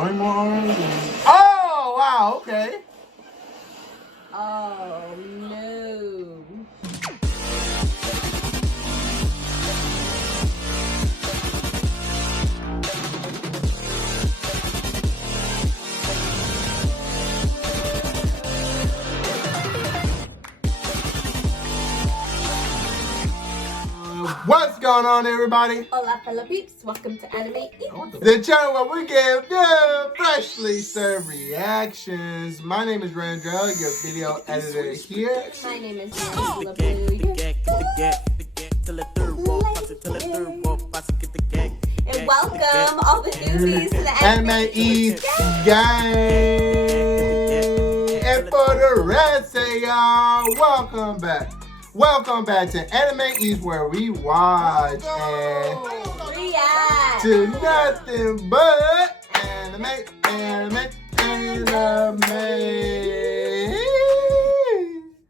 growing more arms? Oh, wow, okay. Oh, no. What's going on, everybody? Hola, fellow peeps. Welcome to Anime Eats. The channel where we give them freshly served reactions. My name is Randrell, your video editor here. My name is Angela Blue. And welcome all the newbies to the Anime Eats gang. And for the rest of y'all, welcome back. Welcome back to Anime Eats, where we watch and react to nothing but anime.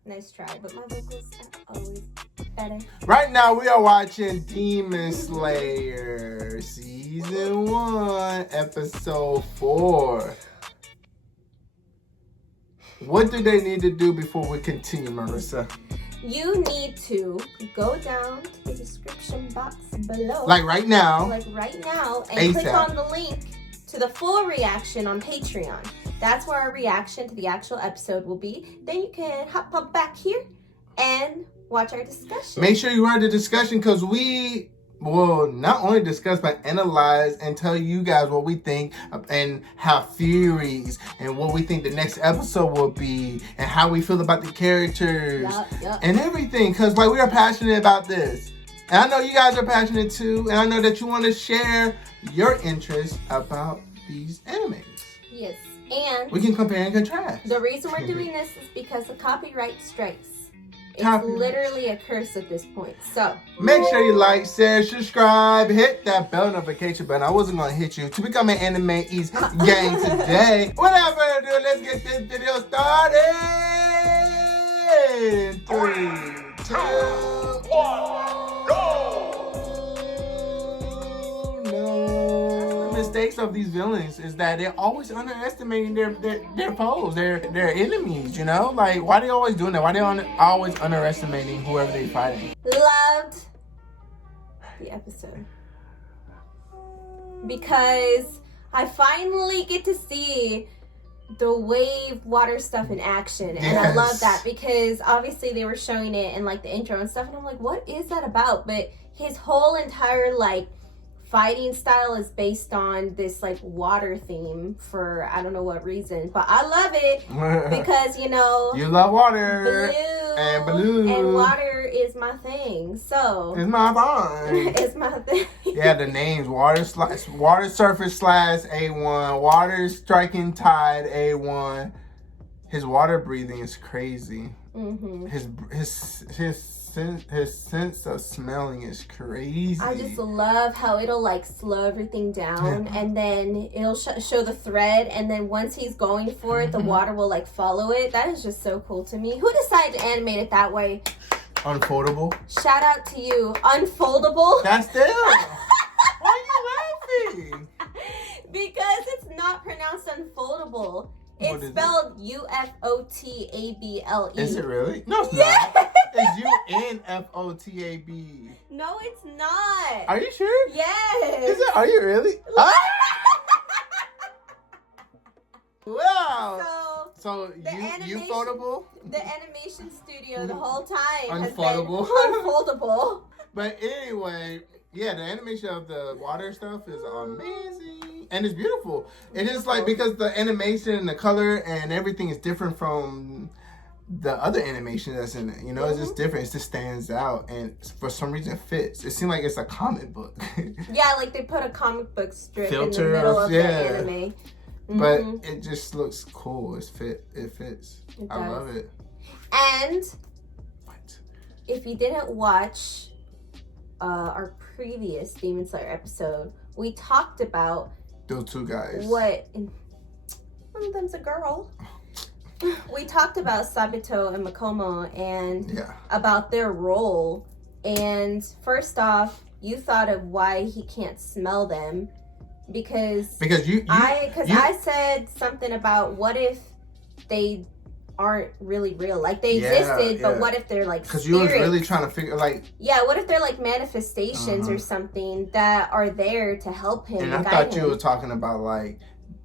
Nice try, but my vocals are always better. Right now, we are watching Demon Slayer Season 1, Episode 4. What do they need to do before we continue, Marissa? You need to go down to the description box below. Like right now. And ASAP. click on the link to the full reaction on Patreon. That's where our reaction to the actual episode will be. Then you can hop back here and watch our discussion. Make sure you heard the discussion, because we will not only discuss but analyze and tell you guys what we think and have theories and what we think the next episode will be and how we feel about the characters and everything, because like we are passionate about this, and I know you guys are passionate too, and I know that you want to share your interest about these animes. Yes, and we can compare and contrast. The reason we're doing this is because of copyright strikes. It's literally a curse at this point. So make sure you like, share, subscribe, hit that bell notification button. I wasn't gonna hit you to become an Anime Eats gang today. Without further ado, let's get this video started. 3, 2, 1, go! No. The mistakes of these villains is that they're always underestimating their foes, their enemies, you know? Like, why are they always doing that? Why are they always underestimating whoever they're fighting? Loved the episode. Because I finally get to see the wave water stuff in action. And I love that, because obviously they were showing it in like the intro and stuff. And I'm like, what is that about? But his whole entire like fighting style is based on this like water theme for I don't know what reason, but I love it because you know you love water and water is my thing. So it's my thing. It's my thing. Yeah, the names water surface / A1, water striking tide A1. His water breathing is crazy. His sense of smelling is crazy. I just love how it'll like slow everything down, and then it'll show the thread, and then once he's going for it, the water will like follow it. That is just so cool to me. Who decided to animate it that way? Unfoldable. Shout out to you. Unfoldable. That's them. Why are you laughing? Because it's not pronounced unfoldable. It's spelled UFOTABLE. Is it really? No, it's not. It's UNFOTAB. No, it's not. Are you sure? Yes. Is it? Are you really? Wow. So you foldable? The animation studio the whole time unfoldable. Unfoldable. But anyway, yeah, the animation of the water stuff is amazing. And it's beautiful. It is like, because the animation and the color and everything is different from the other animation that's in it. You know, it's just different. It just stands out. And for some reason it fits. It seems like it's a comic book. Yeah, like they put a comic book strip in the middle of the anime. But it just looks cool. It fits. I love it. And if you didn't watch our previous Demon Slayer episode, we talked about those two guys. One of them's a girl. We talked about Sabito and Makomo and about their role. And first off, you thought of why he can't smell them. because you I said something about what if they aren't really real, like they existed, but what if they're like because you was really trying to figure like what if they're like manifestations or something that are there to help him and I thought you were talking about like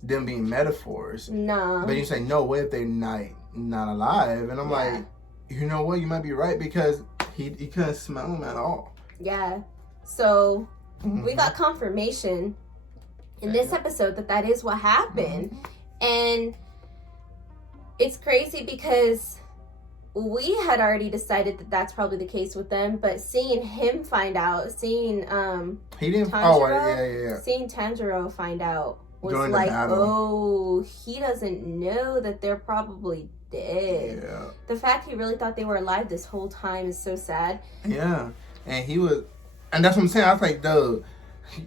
them being metaphors. No, but you say no, what if they're not alive? And I'm like, you know what, you might be right, because he couldn't smell them at all. So we got confirmation in this episode that is what happened. And it's crazy because we had already decided that that's probably the case with them, but seeing him find out, seeing he didn't Tanjiro, seeing Tanjiro find out was during like, oh, he doesn't know that they're probably dead. The fact he really thought they were alive this whole time is so sad. And he was, and that's what I'm saying. I was like, dude,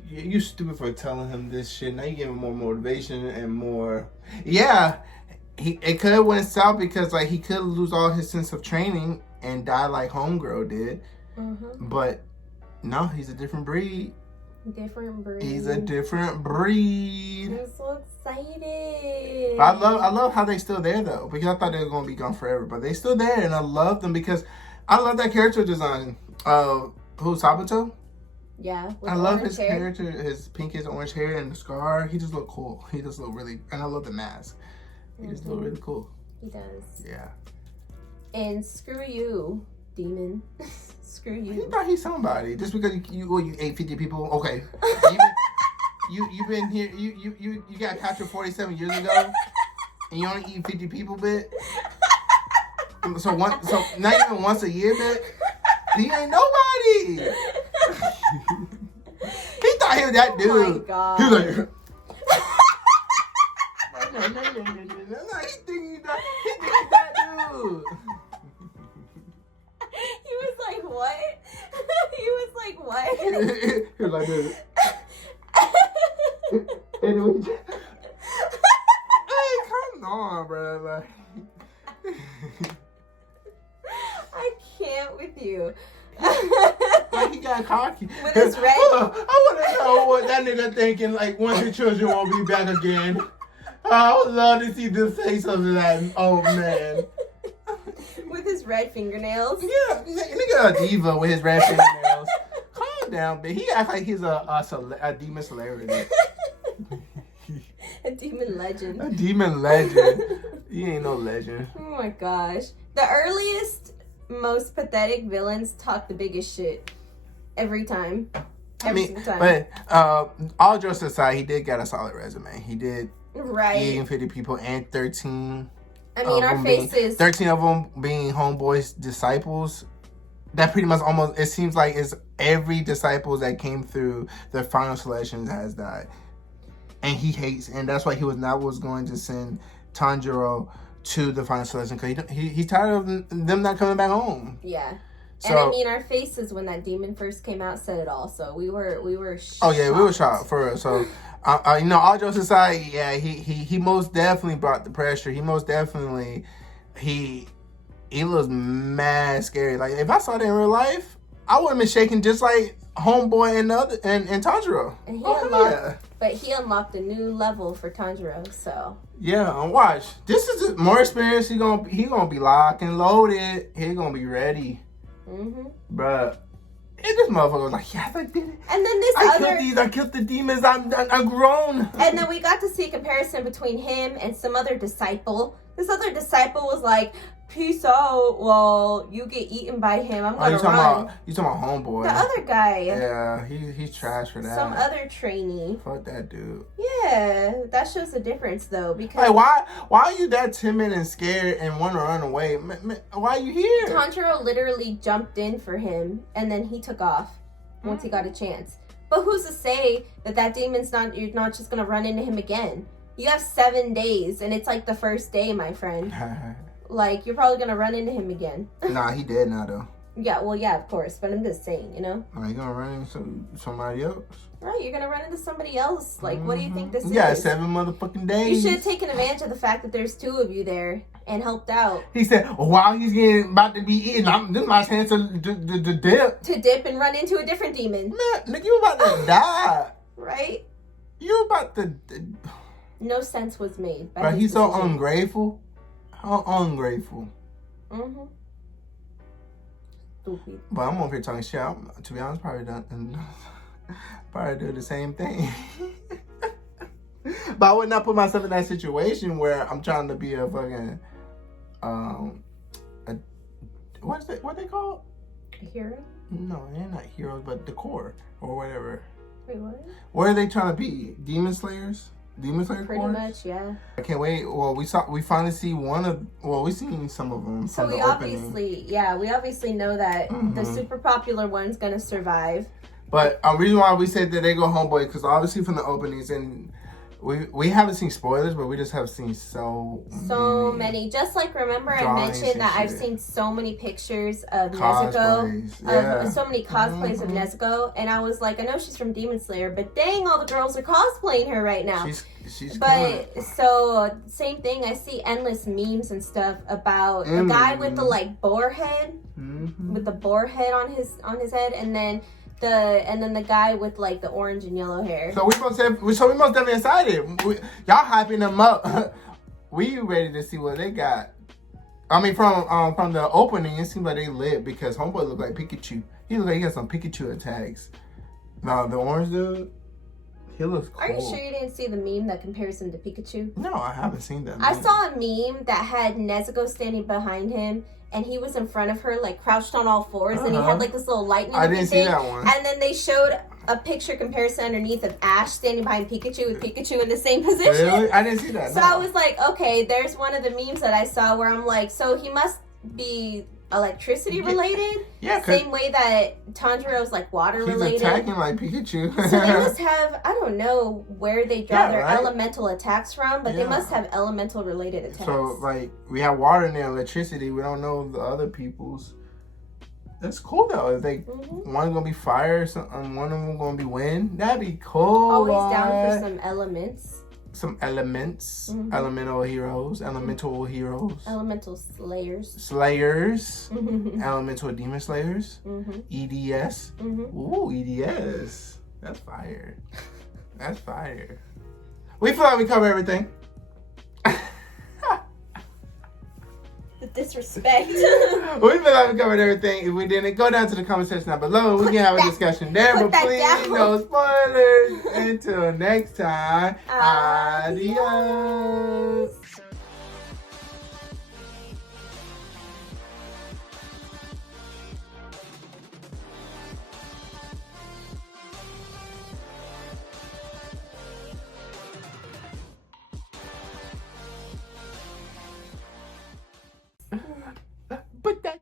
you stupid for telling him this shit. Now you give him more motivation and more. It could have went south because like he could lose all his sense of training and die like Homegirl did. But no, he's a different breed. He's a different breed. I'm so excited. I love how they still there though, because I thought they were gonna be gone forever, but they still there, and I love them because I love that character design. Who's Sabato? I love his character, his pinkish orange hair and the scar. He just look cool. He just look really, and I love the mask. He just look really cool. He does. Yeah. And screw you, demon. Screw you. He thought he's somebody just because you ate 50 people. Okay. You've been here. You got captured 47 years ago, and you only eat 50 people, bit. So not even once a year, bit. He ain't nobody. He thought he was that dude. Oh my God. He was like. He think that dude. He was like, what? He was like, what? He was like this. Anyway. Hey, come on, bro. Like. I can't with you. Like he got cocky. With his red. I want to know what that nigga thinking. Like, once the children won't be back again. I would love to see the face of that old man. With his red fingernails. Yeah, nigga a diva with his red fingernails. Calm down, but he act like he's a demon celebrity. A demon legend. A demon legend. He ain't no legend. Oh my gosh. The earliest, most pathetic villains talk the biggest shit. Every time. Every single time. But all jokes aside, he did get a solid resume. He did. Right. Eating 50 people and 13. I mean, our faces. 13 of them being Homeboy's disciples. That pretty much almost, it seems like it's every disciple that came through the final selections has died. And he hates, and that's why he was going to send Tanjiro to the final selection, because he's tired of them not coming back home. Yeah. So, and I mean, our faces when that demon first came out said it all. So we were shocked. Oh yeah, we were shocked for real. So, all jokes aside, yeah, he most definitely brought the pressure. He most definitely he looks mad scary. Like if I saw that in real life, I would have been shaking just like Homeboy and Tanjiro. And he unlocked a new level for Tanjiro. So yeah, and watch. This is more experience. He gonna be locked and loaded. He gonna be ready. Bruh. And this motherfucker was like, yes, I did it. And then I killed the demons. I'm grown. And then we got to see a comparison between him and some other disciple. This other disciple was like, peace out. Well, you get eaten by him. I'm gonna run. You talking about Homeboy? The other guy. Yeah, he's trash for that. Some other trainee. Fuck that dude. Yeah, that shows the difference though. Because hey, why are you that timid and scared and want to run away? Why are you here? Tanjiro literally jumped in for him, and then he took off once he got a chance. But who's to say that demon's you're not just gonna run into him again? You have 7 days, and it's like the first day, my friend. Like, you're probably gonna run into him again. Nah, he dead now, though. Yeah, well, yeah, of course. But I'm just saying, you know? Nah, you gonna run into somebody else. Right, you're gonna run into somebody else. Like, what do you think this is? Yeah, 7 motherfucking days. You should have taken advantage of the fact that there's 2 of you there and helped out. He said, while he's about to be eaten, this is my chance to dip. To dip and run into a different demon. Man, nigga, you about to die. Right? You about to... No sense was made. But he's so ungrateful. How ungrateful. Mm-hmm. Stupid. But I'm over here talking shit. To be honest, probably do the same thing. But I would not put myself in that situation where I'm trying to be a fucking what they call? A hero? No, they're not heroes, but decor or whatever. Wait, what? Where are they trying to be? Demon Slayers? Demon Slayer Pretty cores? much, yeah. I can't wait. Well, we finally see we've seen some of them so from we the opening. we obviously know that the super popular one's gonna survive. But a reason why we said that they go homeboy, because obviously from the openings, and we haven't seen spoilers, but we just have seen so many. Just like, remember I mentioned that I've seen so many pictures of cosplays. Nezuko, so many cosplays of Nezuko, and I was like, I know she's from Demon Slayer, but dang, all the girls are cosplaying her right now. She's but so same thing. I see endless memes and stuff about the guy with the like boar head, with the boar head on his head, and then the guy with like the orange and yellow hair. So we must definitely excited. Y'all hyping them up. We ready to see what they got. I mean, from the opening, it seems like they lit because homeboy look like Pikachu. He look like he got some Pikachu attacks. Now the orange dude, he looks cool. Are you sure you didn't see the meme that compares him to Pikachu? No, I haven't seen that. I saw a meme that had Nezuko standing behind him, and he was in front of her, like crouched on all fours, and he had like this little lightning. I didn't see that one. And then they showed a picture comparison underneath of Ash standing behind Pikachu with Pikachu in the same position. Really? I didn't see that. So I was like, okay, there's one of the memes that I saw where I'm like, so he must be electricity related. Yeah. Same way that Tanjiro's like water related. He's attacking like Pikachu. So they must have, I don't know where they draw their elemental attacks from, but they must have elemental related attacks. So like we have water and electricity. We don't know the other people's. That's cool though. If they one gonna be fire, one of them gonna be wind. That'd be cool. Always down for some elements. Some elements, elemental heroes, elemental slayers, elemental demon slayers, EDS. Ooh, EDS. That's fire. That's fire. We feel like we cover everything. The disrespect. We feel like we covered everything. If we didn't, go down to the comment section down below. We can have a discussion there. But please, no spoilers. Until next time, adios.